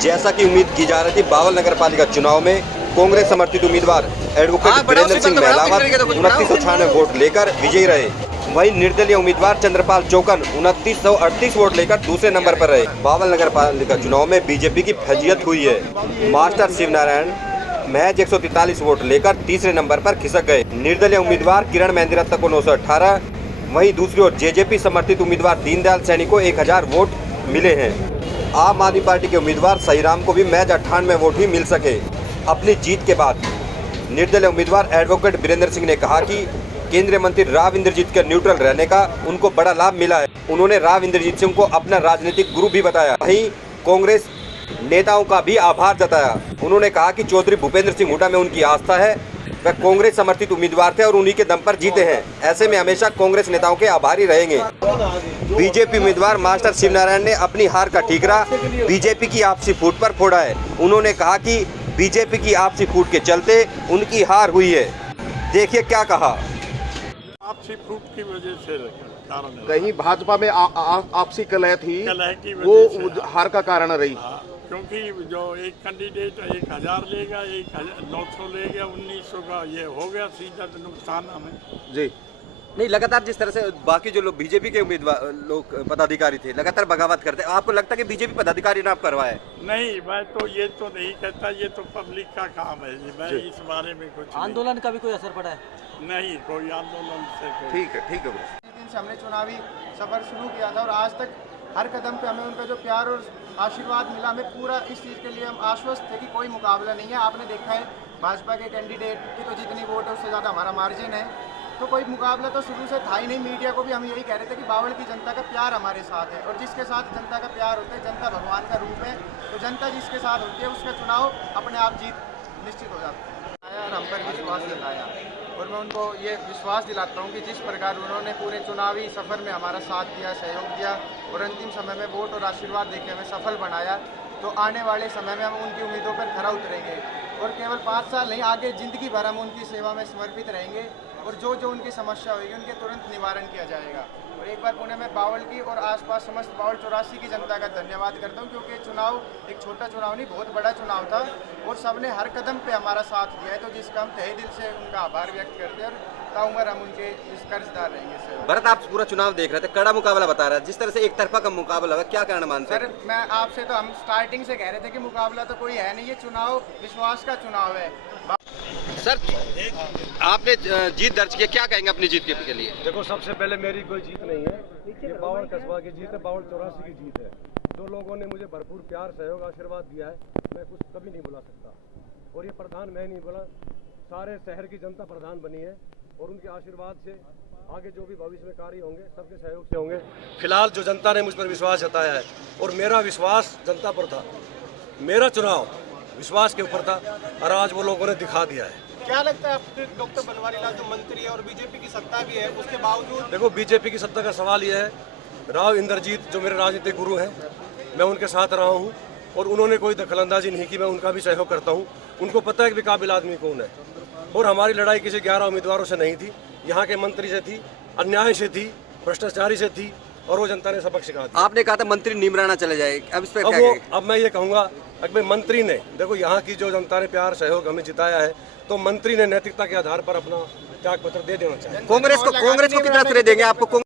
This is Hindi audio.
जैसा कि उम्मीद की जा रही थी, बावल नगर पालिका चुनाव में कांग्रेस समर्थित उम्मीदवार एडवोकेट वीरेंद्र सिंह महिलावत 2996 वोट लेकर विजयी रहे। वहीं निर्दलीय उम्मीदवार चंद्रपाल चौकन 2938 वोट लेकर दूसरे नंबर पर रहे। बावल नगर पालिका चुनाव में बीजेपी की फजीयत हुई है। मास्टर शिवनारायण महज 143 वोट लेकर तीसरे नंबर पर खिसक गए। निर्दलीय उम्मीदवार किरण महेंद्र रत्न को 918, वहीं दूसरी ओर जेजेपी समर्थित उम्मीदवार दीनदयाल सैनी को 1000 वोट मिले हैं। आम आदमी पार्टी के उम्मीदवार सहीराम को भी महज 98 वोट ही मिल सके। अपनी जीत के बाद निर्दलीय उम्मीदवार एडवोकेट वीरेंद्र सिंह ने कहा कि केंद्रीय मंत्री राव इंद्रजीत के न्यूट्रल रहने का उनको बड़ा लाभ मिला है। उन्होंने राव इंद्रजीत सिंह को अपना राजनीतिक गुरु भी बताया। वहीं कांग्रेस नेताओं का भी आभार जताया। उन्होंने कहा कि चौधरी भूपेंद्र सिंह हुड्डा में उनकी आस्था है। वह कांग्रेस समर्थित उम्मीदवार थे और उन्हीं के दम पर जीते हैं। ऐसे में हमेशा कांग्रेस नेताओं के आभारी रहेंगे। बीजेपी उम्मीदवार मास्टर शिवनारायण ने अपनी हार का ठीकरा बीजेपी की आपसी फूट पर फोड़ा है। उन्होंने कहा कि बीजेपी की आपसी फूट के चलते उनकी हार हुई है। देखिए क्या कहा। आपसी फूट की वजह से कारण है। कहीं भाजपा में आपसी कलह थी, कलह की वो वजह से हार का कारण रही। क्योंकि जो एक कैंडिडेट 1000 लेगा, 900 लेगा, 1900 का ये हो गया सीधा नुकसान हमें जी। नहीं, लगातार जिस तरह से बाकी जो लोग बीजेपी के उम्मीदवार लोग पदाधिकारी थे लगातार बगावत करते, आपको लगता है कि बीजेपी पदाधिकारी ने आप करवाया? नहीं, मैं तो ये तो नहीं कहता, ये तो पब्लिक का काम है। मैं इस बारे में कुछ आंदोलन का भी कोई असर पड़ा है? नहीं, कोई आंदोलन से ठीक है, ठीक है। दिन से हमने चुनावी सफर शुरू किया था और आज तक हर कदम पे हमें उनका जो प्यार और आशीर्वाद मिला, हमें पूरा इस चीज़ के लिए हम आश्वस्त थे कि कोई मुकाबला नहीं है। आपने देखा है भाजपा के कैंडिडेट की तो जितनी वोट है उससे ज़्यादा हमारा मार्जिन है, तो कोई मुकाबला तो शुरू से था ही नहीं। मीडिया को भी हम यही कह रहे थे कि बावल की जनता का प्यार हमारे साथ है और जिसके साथ जनता का प्यार होता है, जनता भगवान का रूप है, तो जनता जिसके साथ होती है उसका चुनाव अपने आप जीत निश्चित हो जाता है। और हम पर विश्वास जताया और मैं उनको ये विश्वास दिलाता हूँ कि जिस प्रकार उन्होंने पूरे चुनावी सफ़र में हमारा साथ दिया, सहयोग दिया और अंतिम समय में वोट और आशीर्वाद देके हमें सफल बनाया, तो आने वाले समय में हम उनकी उम्मीदों पर खरा उतरेंगे और केवल 5 साल नहीं, आगे ज़िंदगी भर हम उनकी सेवा में समर्पित रहेंगे और जो जो उनकी समस्या होगी उनके तुरंत निवारण किया जाएगा। और एक बार पुणे में बावल की और आसपास समस्त बावल 84 की जनता का धन्यवाद करता हूं, क्योंकि चुनाव एक छोटा चुनाव नहीं, बहुत बड़ा चुनाव था और सबने हर कदम पे हमारा साथ दिया है, तो जिसका हम तहे दिल से उनका आभार व्यक्त करते हैं और ताउम्र हम उनके इस कर्जदार रहेंगे। भरत, आप पूरा चुनाव देख रहे थे, कड़ा मुकाबला बता रहा है, जिस तरह से एक तरफा का मुकाबला हुआ, क्या कारण मानते हैं? सर, मैं आपसे तो हम स्टार्टिंग से कह रहे थे कि मुकाबला तो कोई है नहीं, ये चुनाव विश्वास का चुनाव है। सर, आपने जीत दर्ज की, क्या कहेंगे अपनी जीत के लिए? देखो, सबसे पहले मेरी कोई जीत नहीं है, ये बावल कस्बा की जीत है, बावल 84 की जीत है। जो लोगों ने मुझे भरपूर प्यार, सहयोग, आशीर्वाद दिया है, मैं कुछ कभी नहीं बुला सकता। और ये प्रधान मैं नहीं बोला, सारे शहर की जनता प्रधान बनी है और उनके आशीर्वाद से आगे जो भी भविष्य में कार्य होंगे सबके सहयोग से होंगे। फिलहाल जो जनता ने मुझ पर विश्वास जताया है और मेरा विश्वास जनता पर था, मेरा चुनाव विश्वास के ऊपर था और आज वो लोगों ने दिखा दिया है। क्या लगता है आपको डॉक्टर बनवारी लाल जो मंत्री है और बीजेपी की सत्ता भी है, उसके बावजूद? देखो, बीजेपी की सत्ता का सवाल यह है, राव इंद्रजीत जो मेरे राजनीतिक गुरु हैं, मैं उनके साथ रहा हूं और उन्होंने कोई दखलंदाजी नहीं की, मैं उनका भी सहयोग करता हूं। उनको पता है कि काबिल आदमी कौन है और हमारी लड़ाई किसी 11 उम्मीदवारों से नहीं थी, यहाँ के मंत्री से थी, अन्याय से थी, भ्रष्टाचारी से थी और वो जनता ने सबक सिखा दिया। आपने कहा था मंत्री निमराना चले जाए, अब इस पर क्या कहेंगे? अब मैं ये कहूँगा, अगर मंत्री ने, देखो यहाँ की जो जनता ने प्यार सहयोग हमें जिताया है, तो मंत्री ने नैतिकता के आधार पर अपना त्याग पत्र दे देना चाहिए। कांग्रेस को कितना श्रेय देंगे? आपको